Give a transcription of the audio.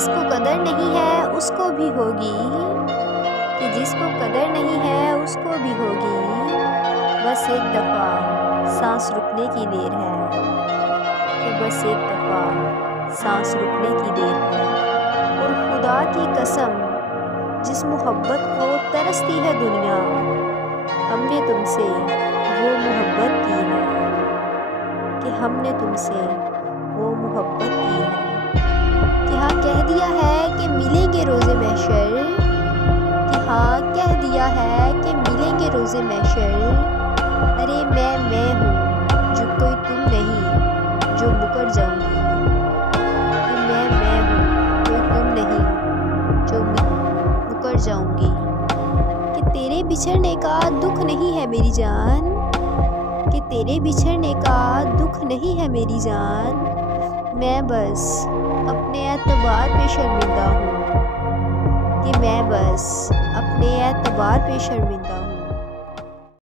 जिसको कदर नहीं है उसको भी होगी, कि जिसको कदर नहीं है उसको भी होगी। बस एक दफ़ा सांस रुकने की देर है, कि बस एक दफ़ा सांस रुकने की देर है। और खुदा की कसम, जिस मोहब्बत को तरसती है दुनिया, हमने तुमसे वो मोहब्बत की है, कि हमने तुमसे वो मोहब्बत की है। कि हाँ कह दिया है कि मिलेंगे रोज़े महशर, कि हाँ कह दिया है कि मिलेंगे रोज़े महशर। अरे मैं हूँ जो कोई तुम नहीं जो मुकर जाऊँगी, कि मैं हूँ कोई तुम नहीं जो मुकर जाऊँगी। कि तेरे बिछड़ने का दुख नहीं है मेरी जान, कि तेरे बिछड़ने का दुख नहीं है मेरी जान। मैं बस अपने एतबार पे शर्मिंदा हूँ, कि मैं बस अपने एतबार पे शर्मिंदा हूँ।